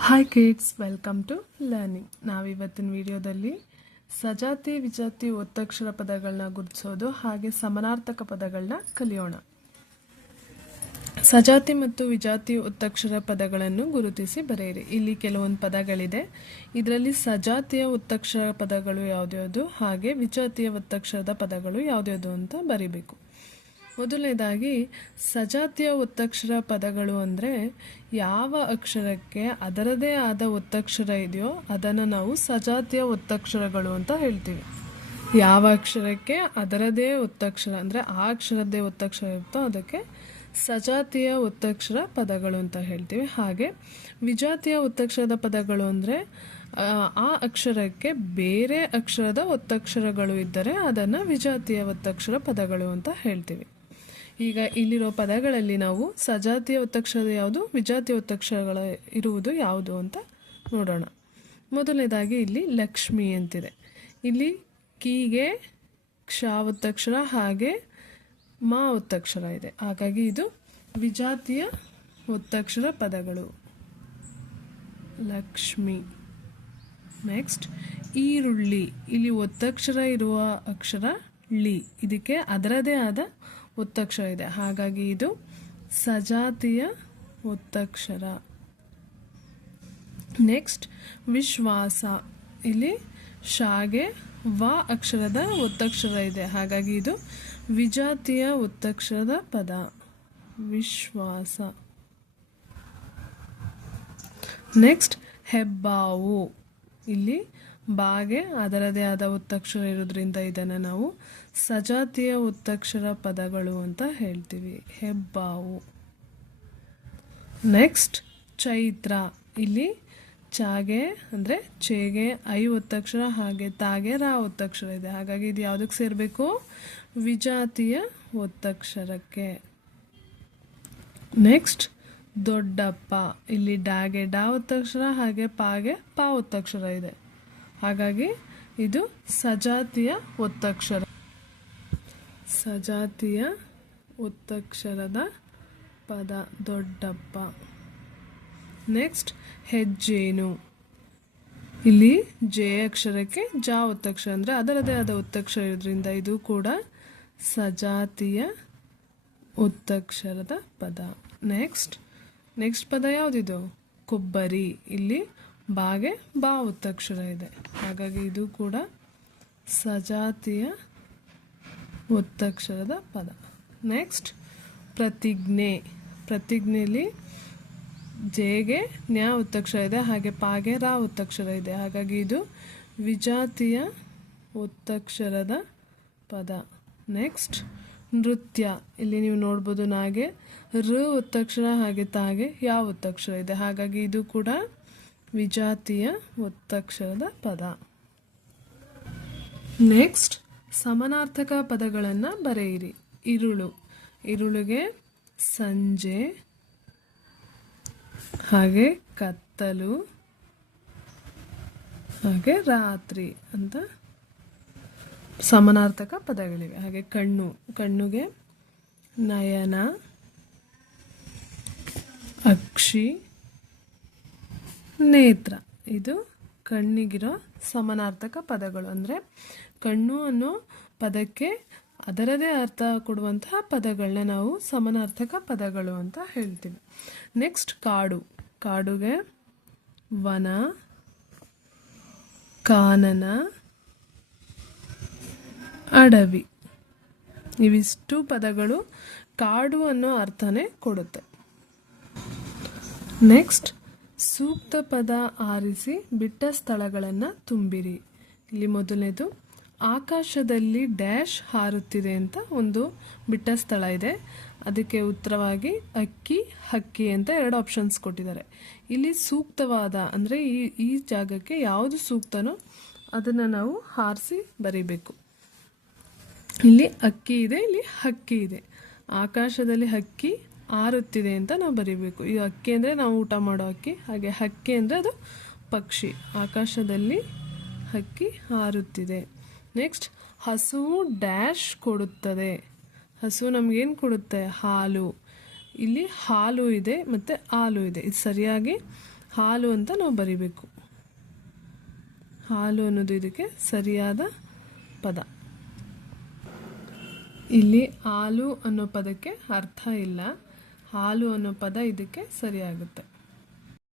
Hi kids welcome to learning ನಾವಿವತ್ತಿನ ವಿಡಿಯೋದಲ್ಲಿ ಸಜಾತಿ ವಿಜಾತಿ ಒತ್ತಕ್ಷರ ಪದಗಳನ್ನ ಗುರುತಿಸೋದು, ಹಾಗೆ ಸಮನಾರ್ಥಕ ಪದಗಳನ್ನ ಕಲಿಯೋಣ. ಸಜಾತಿ ಮತ್ತು ವಿಜಾತಿ ಒತ್ತಕ್ಷರ ಪದಗಳನ್ನು ಗುರುತಿಸಿ ಬರೆಯಿರಿ. ಇಲ್ಲಿ ಕೆಲವೊಂದು ಪದಗಳಿದೆ. ಇದರಲ್ಲಿ ಸಜಾತಿಯ ಒತ್ತಕ್ಷರ ಪದಗಳು ಯಾವ್ದ್ಯಾವುದು, ಹಾಗೆ ವಿಜಾತಿಯ ಒತ್ತಕ್ಷರದ ಪದಗಳು ಯಾವ್ದ್ಯಾವುದು ಅಂತ ಬರಿಬೇಕು. ಮೊದಲನೇದಾಗಿ ಸಜಾತಿಯ ಒತ್ತಕ್ಷರ ಪದಗಳು ಅಂದರೆ ಯಾವ ಅಕ್ಷರಕ್ಕೆ ಅದರದೇ ಆದ ಒತ್ತಕ್ಷರ ಇದೆಯೋ ಅದನ್ನು ನಾವು ಸಜಾತಿಯ ಒತ್ತಕ್ಷರಗಳು ಅಂತ ಹೇಳ್ತೀವಿ. ಯಾವ ಅಕ್ಷರಕ್ಕೆ ಅದರದೇ ಒತ್ತಕ್ಷರ ಅಂದರೆ ಆ ಅಕ್ಷರದ್ದೇ ಒತ್ತಕ್ಷರ ಇರುತ್ತೋ ಅದಕ್ಕೆ ಸಜಾತಿಯ ಒತ್ತಕ್ಷರ ಪದಗಳು ಅಂತ ಹೇಳ್ತೀವಿ. ಹಾಗೆ ವಿಜಾತಿಯ ಒತ್ತಕ್ಷರದ ಪದಗಳು ಅಂದರೆ, ಆ ಅಕ್ಷರಕ್ಕೆ ಬೇರೆ ಅಕ್ಷರದ ಒತ್ತಕ್ಷರಗಳು ಇದ್ದರೆ ಅದನ್ನು ವಿಜಾತಿಯ ಒತ್ತಕ್ಷರ ಪದಗಳು ಅಂತ ಹೇಳ್ತೀವಿ. ಈಗ ಇಲ್ಲಿರೋ ಪದಗಳಲ್ಲಿ ನಾವು ಸಜಾತಿಯ ಒತ್ತಕ್ಷರ ಯಾವುದು, ವಿಜಾತಿಯ ಒತ್ತಕ್ಷರಗಳ ಇರುವುದು ಯಾವುದು ಅಂತ ನೋಡೋಣ. ಮೊದಲನೇದಾಗಿ ಇಲ್ಲಿ ಲಕ್ಷ್ಮಿ ಅಂತಿದೆ. ಇಲ್ಲಿ ಕೀಗೆ ಕ್ಷ ಒತ್ತಕ್ಷರ ಹಾಗೆ ಮಾ ಒತ್ತಕ್ಷರ ಇದೆ. ಹಾಗಾಗಿ ಇದು ವಿಜಾತಿಯ ಒತ್ತಕ್ಷರ ಪದಗಳು. ಲಕ್ಷ್ಮಿ. ನೆಕ್ಸ್ಟ್, ಈರುಳ್ಳಿ. ಇಲ್ಲಿ ಒತ್ತಕ್ಷರ ಇರುವ ಅಕ್ಷರ ಳಿ. ಇದಕ್ಕೆ ಅದರದೇ ಆದ ಒತ್ತಕ್ಷರ ಇದೆ. ಹಾಗಾಗಿ ಇದು ಸಜಾತಿಯ ಒತ್ತಕ್ಷರ ನೆಕ್ಸ್ಟ್ ವಿಶ್ವಾಸ. ಇಲ್ಲಿ ಶಾಗೆ ವ ಅಕ್ಷರದ ಒತ್ತಕ್ಷರ ಇದೆ. ಹಾಗಾಗಿ ಇದು ವಿಜಾತಿಯ ಒತ್ತಕ್ಷರದ ಪದ. ವಿಶ್ವಾಸ. ನೆಕ್ಸ್ಟ್ ಹೆಬ್ಬಾವು. ಇಲ್ಲಿ ಬಾಗೆ ಅದರದೇ ಆದ ಒತ್ತಕ್ಷರ ಇರೋದ್ರಿಂದ ಇದನ್ನು ನಾವು ಸಜಾತಿಯ ಒತ್ತಕ್ಷರ ಪದಗಳು ಅಂತ ಹೇಳ್ತೀವಿ. ಹೆಬ್ಬಾವು. ನೆಕ್ಸ್ಟ್ ಚೈತ್ರ. ಇಲ್ಲಿ ಚಾಗೆ ಅಂದರೆ ಚೇಗೆ, ಐ ಒತ್ತಕ್ಷರ ಹಾಗೆ ತಾಗೆ, ರಾ ಒತ್ತಕ್ಷರ ಇದೆ. ಹಾಗಾಗಿ ಇದು ಯಾವುದಕ್ಕೆ ಸೇರಬೇಕು? ವಿಜಾತಿಯ ಒತ್ತಕ್ಷರಕ್ಕೆ ನೆಕ್ಸ್ಟ್ ದೊಡ್ಡಪ್ಪ. ಇಲ್ಲಿ ಡಾಗೆ ಡಾ ಒತ್ತಕ್ಷರ ಹಾಗೆ ಪಾಗೆ ಪಾ ಒತ್ತಕ್ಷರ ಇದೆ. ಹಾಗಾಗಿ ಇದು ಸಜಾತಿಯ ಒತ್ತಕ್ಷರ. ಸಜಾತಿಯ ಒತ್ತಕ್ಷರದ ಪದ ದೊಡ್ಡಪ್ಪ. ನೆಕ್ಸ್ಟ್ ಹೆಜ್ಜೇನು. ಇಲ್ಲಿ ಜೆ ಅಕ್ಷರಕ್ಕೆ ಜಾ ಒತ್ತಕ್ಷರ ಅಂದರೆ ಅದರದೇ ಆದ ಒತ್ತಕ್ಷರ ಇರೋದ್ರಿಂದ ಇದು ಕೂಡ ಸಜಾತಿಯ ಒತ್ತಕ್ಷರದ ಪದ. ನೆಕ್ಸ್ಟ್ ನೆಕ್ಸ್ಟ್ ಪದ ಯಾವುದಿದು? ಕೊಬ್ಬರಿ. ಇಲ್ಲಿ ಬಾಗೆ ಬಾ ಒತ್ತಕ್ಷರ ಇದೆ. ಹಾಗಾಗಿ ಇದು ಕೂಡ ಸಜಾತಿಯ ಒತ್ತಕ್ಷರದ ಪದ. ನೆಕ್ಸ್ಟ್ ಪ್ರತಿಜ್ಞೆ. ಪ್ರತಿಜ್ಞೆಯಲ್ಲಿ ಜೇಗೆ ನ್ಯಾ ಒತ್ತಕ್ಷರ ಇದೆ, ಹಾಗೆ ಪಾಗೆ ರಾ ಒತ್ತಕ್ಷರ ಇದೆ. ಹಾಗಾಗಿ ಇದು ವಿಜಾತಿಯ ಒತ್ತಕ್ಷರದ ಪದ. ನೆಕ್ಸ್ಟ್ ನೃತ್ಯ. ಇಲ್ಲಿ ನೀವು ನೋಡ್ಬೋದು ನಾಗೆ ಋ ಒತ್ತಕ್ಷರ ಹಾಗೆ ತಾಗೆ ಯಾವ ಒತ್ತಕ್ಷರ ಇದೆ. ಹಾಗಾಗಿ ಇದು ಕೂಡ ವಿಜಾತಿಯ ಒತ್ತಕ್ಷರದ ಪದ. ನೆಕ್ಸ್ಟ್ ಸಮನಾರ್ಥಕ ಪದಗಳನ್ನು ಬರೆಯಿರಿ. ಇರುಳು. ಇರುಳಿಗೆ ಸಂಜೆ, ಹಾಗೆ ಕತ್ತಲು, ಹಾಗೆ ರಾತ್ರಿ ಅಂತ ಸಮಾನಾರ್ಥಕ ಪದಗಳಿವೆ. ಹಾಗೆ ಕಣ್ಣು, ಕಣ್ಣುಗೆ ನಯನ, ಅಕ್ಷಿ, ನೇತ್ರ. ಇದು ಕಣ್ಣಿಗಿರೋ ಸಮಾನಾರ್ಥಕ ಪದಗಳು. ಅಂದರೆ ಕಣ್ಣು ಅನ್ನೋ ಪದಕ್ಕೆ ಅದರದೇ ಅರ್ಥ ಕೊಡುವಂತಹ ಪದಗಳನ್ನ ನಾವು ಸಮಾನಾರ್ಥಕ ಪದಗಳು ಅಂತ ಹೇಳ್ತೀವಿ. ನೆಕ್ಸ್ಟ್ ಕಾಡು. ಕಾಡುಗೆ ವನ, ಕಾನನ ಅಡವಿ. ಇವಿಷ್ಟು ಪದಗಳು ಕಾಡು ಅನ್ನೋ ಅರ್ಥನೇ ಕೊಡುತ್ತೆ. ನೆಕ್ಸ್ಟ್, ಸೂಕ್ತ ಪದ ಆರಿಸಿ ಬಿಟ್ಟ ಸ್ಥಳಗಳನ್ನು ತುಂಬಿರಿ. ಇಲ್ಲಿ ಮೊದಲನೇದು, ಆಕಾಶದಲ್ಲಿ ಡ್ಯಾಶ್ ಹಾರುತ್ತಿದೆ ಅಂತ ಒಂದು ಬಿಟ್ಟ ಸ್ಥಳ ಇದೆ. ಅದಕ್ಕೆ ಉತ್ತರವಾಗಿ ಅಕ್ಕಿ, ಹಕ್ಕಿ ಅಂತ ಎರಡು ಆಪ್ಷನ್ಸ್ ಕೊಟ್ಟಿದ್ದಾರೆ. ಇಲ್ಲಿ ಸೂಕ್ತವಾದ ಅಂದರೆ ಈ ಈ ಜಾಗಕ್ಕೆ ಯಾವುದು ಸೂಕ್ತನೋ ಅದನ್ನು ನಾವು ಹಾರಿಸಿ ಬರೀಬೇಕು. ಇಲ್ಲಿ ಅಕ್ಕಿ ಇದೆ, ಇಲ್ಲಿ ಹಕ್ಕಿ ಇದೆ. ಆಕಾಶದಲ್ಲಿ ಹಕ್ಕಿ ಆರುತ್ತಿದೆ ಅಂತ ನಾವು ಬರೀಬೇಕು. ಈ ಅಕ್ಕಿ ಅಂದರೆ ನಾವು ಊಟ ಮಾಡೋ ಅಕ್ಕಿ, ಹಾಗೆ ಹಕ್ಕಿ ಅಂದರೆ ಅದು ಪಕ್ಷಿ. ಆಕಾಶದಲ್ಲಿ ಹಕ್ಕಿ ಹಾರುತ್ತಿದೆ ನೆಕ್ಸ್ಟ್ ಹಸುವು ಡ್ಯಾಶ್ ಕೊಡುತ್ತದೆ. ಹಸು ನಮಗೇನು ಕೊಡುತ್ತೆ? ಹಾಲು. ಇಲ್ಲಿ ಹಾಲು ಇದೆ ಮತ್ತು ಹಾಲು ಇದೆ. ಇದು ಸರಿಯಾಗಿ ಹಾಲು ಅಂತ ನಾವು ಬರಿಬೇಕು. ಹಾಲು ಅನ್ನೋದು ಇದಕ್ಕೆ ಸರಿಯಾದ ಪದ. ಇಲ್ಲಿ ಹಾಲು ಅನ್ನೋ ಪದಕ್ಕೆ ಅರ್ಥ ಇಲ್ಲ. ಹಾಲು ಅನ್ನೋ ಪದ ಇದಕ್ಕೆ ಸರಿಯಾಗುತ್ತೆ.